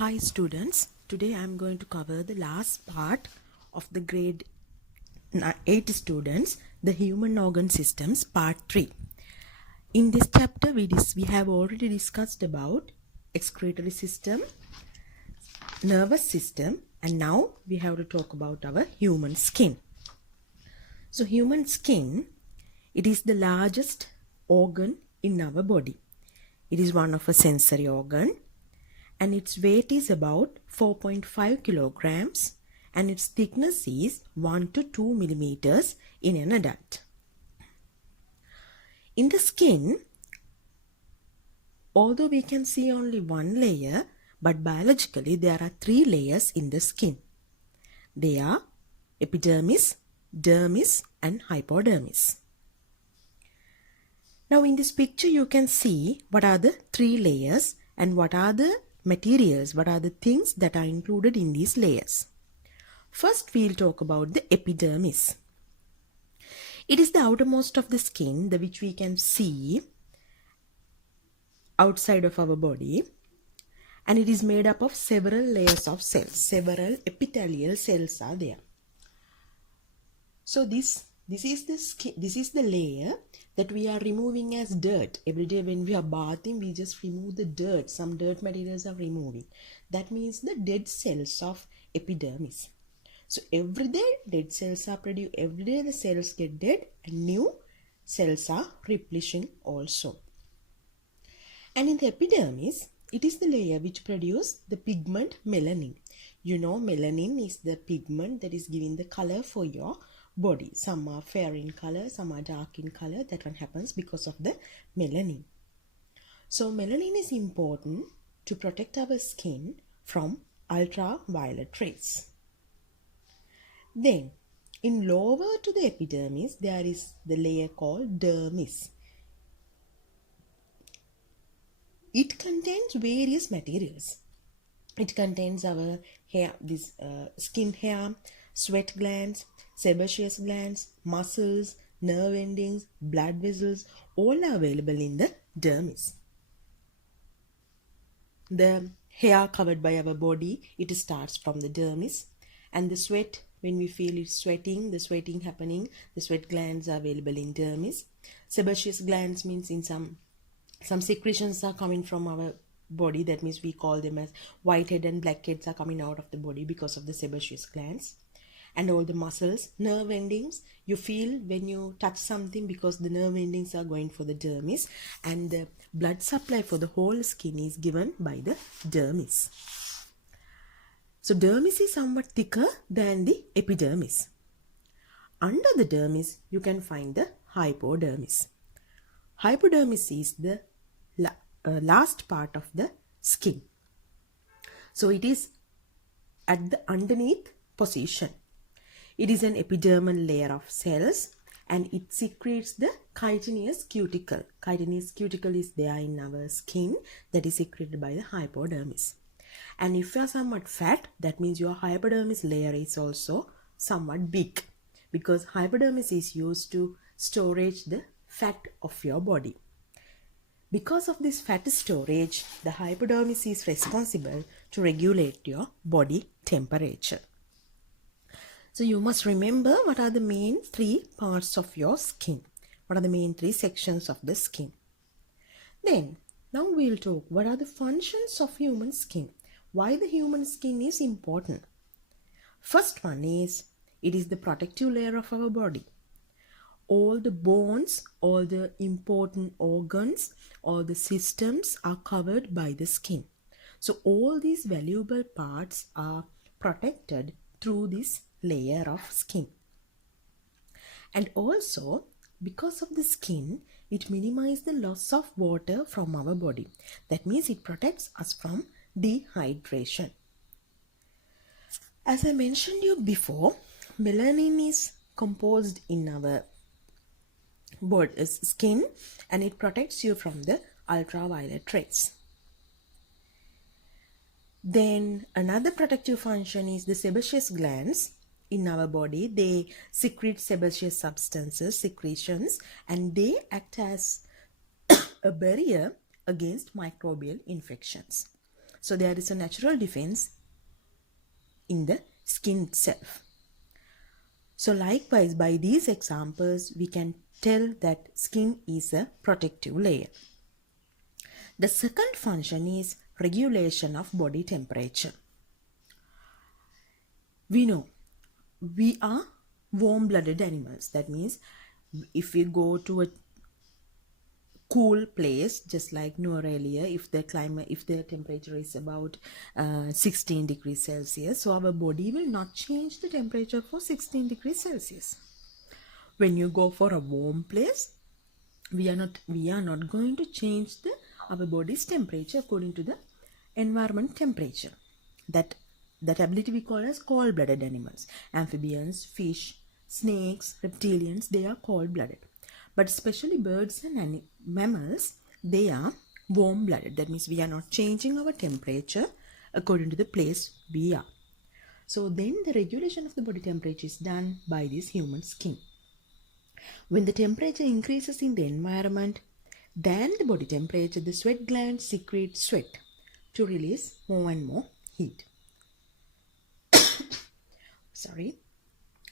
Hi students, today I am going to cover the last part of the grade 8 students, the human organ systems part 3. In this chapter we have already discussed about excretory system, nervous system, and now we have to talk about our human skin. So human skin, it is the largest organ in our body. It is one of a sensory organ and its weight is about 4.5 kilograms and its thickness is 1 to 2 millimeters in an adult. In the skin, although we can see only one layer, but biologically there are 3 layers in the skin. They are epidermis, dermis and hypodermis. Now in this picture you can see what are the 3 layers and what are the materials, what are the things that are included in these layers. First we'll talk about the epidermis. It is the outermost of the skin which we can see outside of our body, and it is made up of several layers of cells. Several epithelial cells are there. So this is the skin, this is the layer that we are removing as dirt. Every day when we are bathing, we just remove the dirt. Some dirt materials are removing. That means the dead cells of epidermis. So every day dead cells are produced. Every day the cells get dead and new cells are replenishing also. And in the epidermis, it is the layer which produces the pigment melanin. You know, melanin is the pigment that is giving the color for your body. Some are fair in color, some are dark in color. That one happens because of the melanin. So melanin is important to protect our skin from ultraviolet rays. Then in lower to the epidermis there is the layer called dermis. It contains various materials. It contains our hair, skin hair, sweat glands, sebaceous glands, muscles, nerve endings, blood vessels, all are available in the dermis. The hair covered by our body, it starts from the dermis, and the sweat, when we feel it sweating, the sweating happening, the sweat glands are available in dermis. Sebaceous glands means in some secretions are coming from our body. That means we call them as whitehead and blackheads are coming out of the body because of the sebaceous glands. And all the muscles, nerve endings, you feel when you touch something because the nerve endings are going for the dermis, and the blood supply for the whole skin is given by the dermis. So dermis is somewhat thicker than the epidermis. Under the dermis you can find the hypodermis. Hypodermis is the last part of the skin. So it is at the underneath position. It is an epidermal layer of cells and it secretes the chitinous cuticle. Chitinous cuticle is there in our skin, that is secreted by the hypodermis. And if you are somewhat fat, that means your hypodermis layer is also somewhat big, because hypodermis is used to storage the fat of your body. Because of this fat storage, the hypodermis is responsible to regulate your body temperature. So you must remember what are the main 3 parts of your skin. What are the main 3 sections of the skin. Then, now we'll talk what are the functions of human skin. Why the human skin is important. First one is, it is the protective layer of our body. All the bones, all the important organs, all the systems are covered by the skin. So all these valuable parts are protected through this layer of skin. And also, because of the skin, it minimizes the loss of water from our body. That means it protects us from dehydration. As I mentioned you before, melanin is composed in our skin and it protects you from the ultraviolet rays. Then another protective function is the sebaceous glands in our body. They secrete sebaceous substances, secretions, and they act as a barrier against microbial infections. So there is a natural defense in the skin itself. So likewise, by these examples, we can tell that skin is a protective layer. The second function is regulation of body temperature. We know we are warm-blooded animals. That means if we go to a cool place, just like Noor earlier, if the temperature is about 16 degrees Celsius, so our body will not change the temperature for 16 degrees Celsius. When you go for a warm place, we are not going to change our body's temperature according to the environment temperature. That ability we call as cold-blooded animals. Amphibians, fish, snakes, reptilians, they are cold-blooded. But especially birds and mammals, they are warm-blooded. That means we are not changing our temperature according to the place we are. So then the regulation of the body temperature is done by this human skin. When the temperature increases in the environment than the body temperature, the sweat glands secrete sweat to release more and more heat.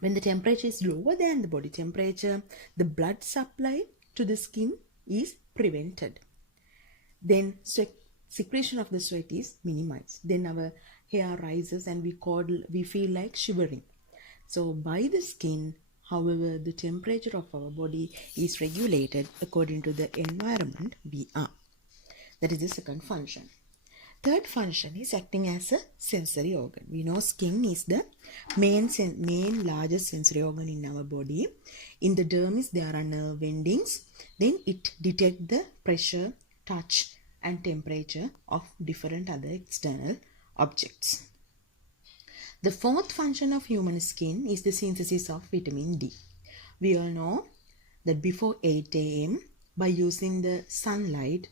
When the temperature is lower than the body temperature, the blood supply to the skin is prevented. Then secretion of the sweat is minimized. Then our hair rises and we feel like shivering. So by the skin, however, the temperature of our body is regulated according to the environment we are. That is the second function. Third function is acting as a sensory organ. We know skin is the main largest sensory organ in our body. In the dermis, there are nerve endings. Then it detects the pressure, touch, and temperature of different other external objects. The fourth function of human skin is the synthesis of vitamin D. We all know that before 8 a.m., by using the sunlight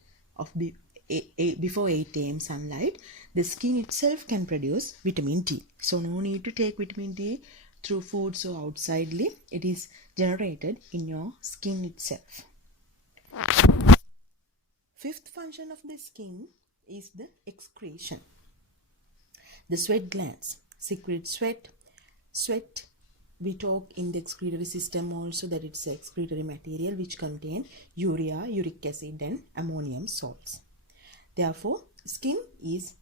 before 8 a.m. sunlight, the skin itself can produce vitamin D. So no need to take vitamin D through foods or outsidely. It is generated in your skin itself. Fifth function of the skin is the excretion. The sweat glands secrete sweat. We talk in the excretory system also that it's an excretory material which contain urea, uric acid and ammonium salts. Therefore, skin is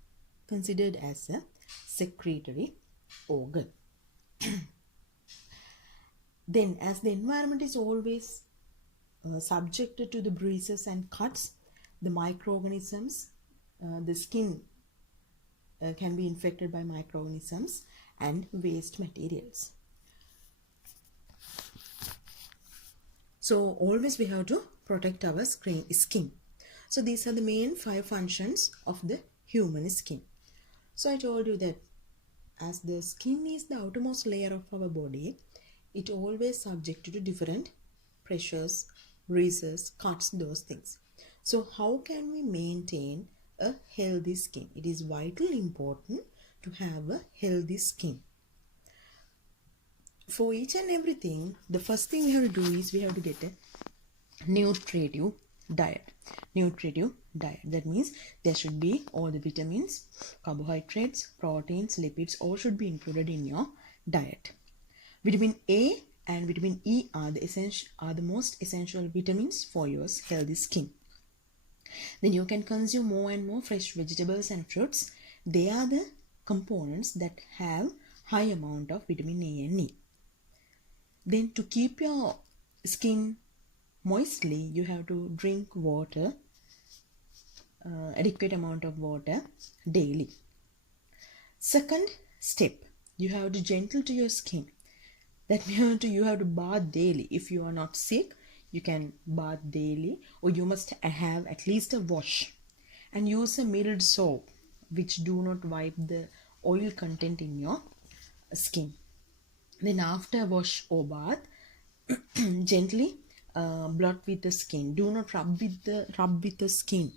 considered as a secretory organ. Then, as the environment is always subjected to the bruises and cuts, the microorganisms, the skin can be infected by microorganisms and waste materials. So, always we have to protect our skin. So these are the main 5 functions of the human skin. So I told you that as the skin is the outermost layer of our body, it always subjected to different pressures, bruises, cuts, those things. So how can we maintain a healthy skin? It is vitally important to have a healthy skin. For each and everything, the first thing we have to do is we have to get a nutritive diet. That means there should be all the vitamins, carbohydrates, proteins, lipids, all should be included in your diet. Vitamin A and vitamin E are the most essential vitamins for your healthy skin. Then you can consume more and more fresh vegetables and fruits. They are the components that have high amount of vitamin A and E. Then to keep your skin moistly, you have to drink water, adequate amount of water daily. Second step, you have to gentle to your skin. That means you have to bath daily. If you are not sick, you can bath daily, or you must have at least a wash and use a mild soap which do not wipe the oil content in your skin. Then after wash or bath, gently blot with the skin. Do not rub with the skin.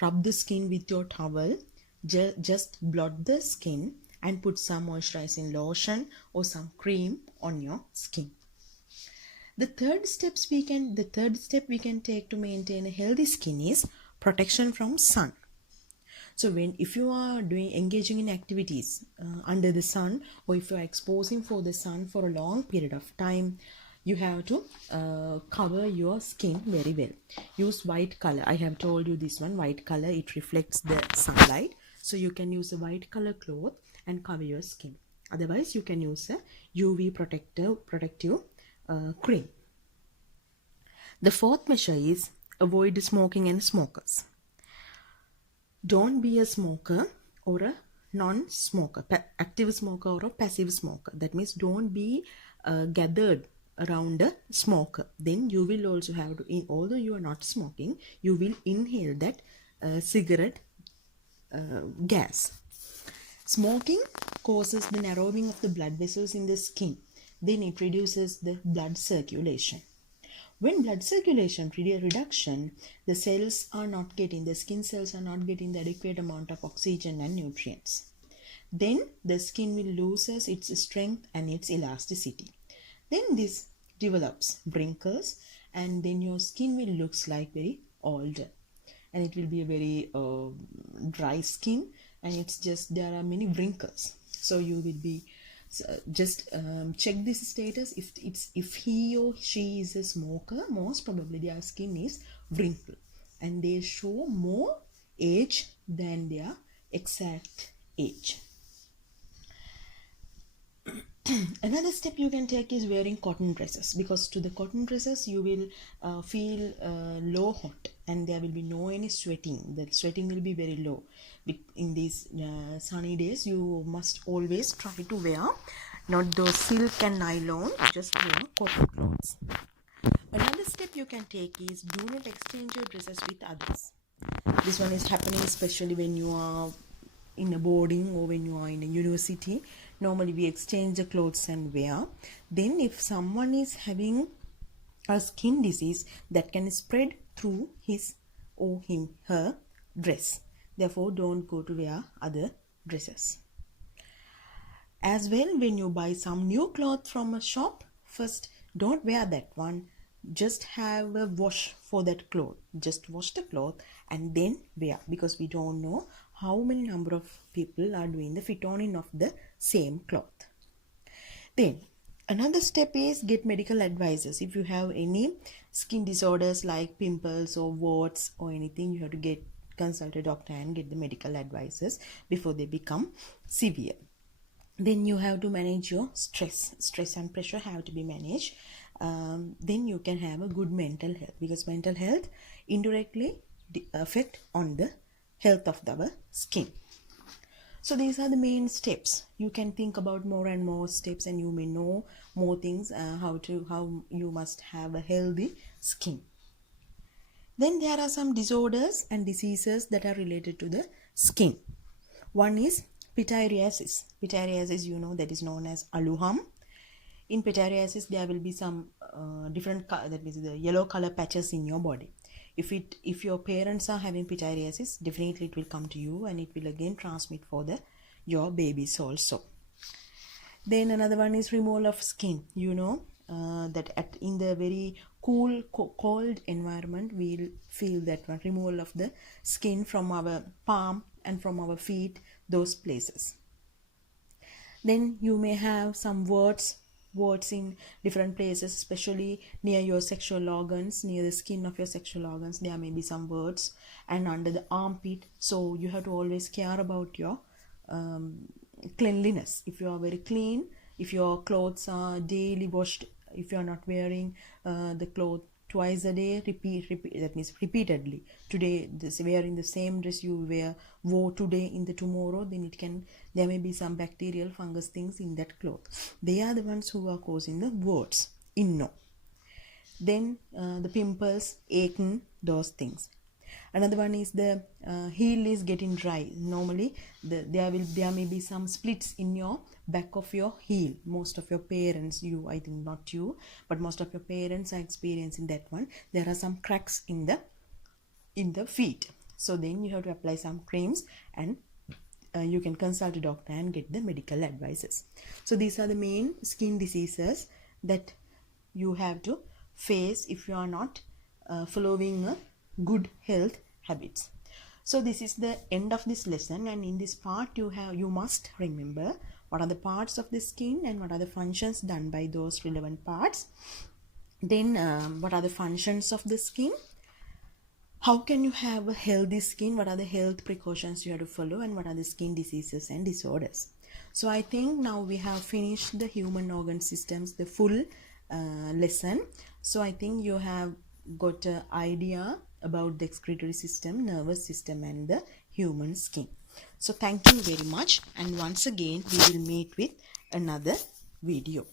Rub the skin with your towel. Just blot the skin and put some moisturizing lotion or some cream on your skin. The third step we can take to maintain a healthy skin is protection from sun. So if you are engaging in activities under the sun, or if you are exposing for the sun for a long period of time, you have to cover your skin very well. Use white color. I have told you this one, white color, it reflects the sunlight. So you can use a white color cloth and cover your skin. Otherwise, you can use a UV protective cream. The fourth measure is avoid smoking and smokers. Don't be a smoker or a non-smoker, active smoker or a passive smoker. That means don't be gathered around a smoker. Then you will also have to, although you are not smoking, you will inhale that cigarette gas. Smoking causes the narrowing of the blood vessels in the skin. Then it reduces the blood circulation. When blood circulation reduction, the skin cells are not getting the adequate amount of oxygen and nutrients. Then the skin will lose its strength and its elasticity. Then this develops wrinkles, and then your skin will looks like very older, and it will be a very dry skin, and it's just there are many wrinkles. So you will be just check this status. If he or she is a smoker, most probably their skin is wrinkled and they show more age than their exact age. Another step you can take is wearing cotton dresses, because to the cotton dresses you will feel low hot, and there will be no any sweating. The sweating will be very low. In these sunny days, you must always try to wear not those silk and nylon, just wear cotton clothes. Another step you can take is do not exchange your dresses with others. This one is happening especially when you are in a boarding or when you are in a university. Normally we exchange the clothes and wear. Then if someone is having a skin disease, that can spread through his or her dress. Therefore, don't go to wear other dresses. As well, when you buy some new cloth from a shop, first don't wear that one. Just have a wash for that cloth. Just wash the cloth and then wear, because we don't know how many number of people are doing the fit on in of the same cloth. Then another step is get medical advices. If you have any skin disorders like pimples or warts or anything, you have to consult a doctor and get the medical advices before they become severe. Then you have to manage your stress and pressure have to be managed. Then you can have a good mental health, because mental health indirectly affect on the health of our skin. So these are the main steps. You can think about more and more steps, and you may know more things how you must have a healthy skin. Then there are some disorders and diseases that are related to the skin. One is pityriasis. Pityriasis, that is known as aluham. In pityriasis, there will be some different that means the yellow color patches in your body. If your parents are having pityriasis, definitely it will come to you, and it will again transmit for your babies also. Then another one is removal of skin. That in the very cold environment, we'll feel that one, removal of the skin from our palm and from our feet, those places. Then you may have some warts in different places, especially near your sexual organs, near the skin of your sexual organs. There may be some warts, and under the armpit. So you have to always care about your cleanliness. If you are very clean, if your clothes are daily washed, if you are not wearing the cloth twice a day, repeat, that means repeatedly. Today, wearing the same dress you wore today in the tomorrow, then there may be some bacterial fungus things in that cloth. They are the ones who are causing the warts, Then the pimples, acne, those things. Another one is the heel is getting dry. Normally, there may be some splits in your back of your heel. Most of your parents, I think not you, but most of your parents are experiencing that one. There are some cracks in the feet. So then you have to apply some creams, and you can consult a doctor and get the medical advices. So these are the main skin diseases that you have to face if you are not following a good health habits. So this is the end of this lesson, and in this part you must remember what are the parts of the skin and what are the functions done by those relevant parts. Then what are the functions of the skin? How can you have a healthy skin? What are the health precautions you have to follow, and what are the skin diseases and disorders? So I think now we have finished the human organ systems, the full lesson. So I think you have got an idea about the excretory system, nervous system, and the human skin. So thank you very much, and once again we will meet with another video.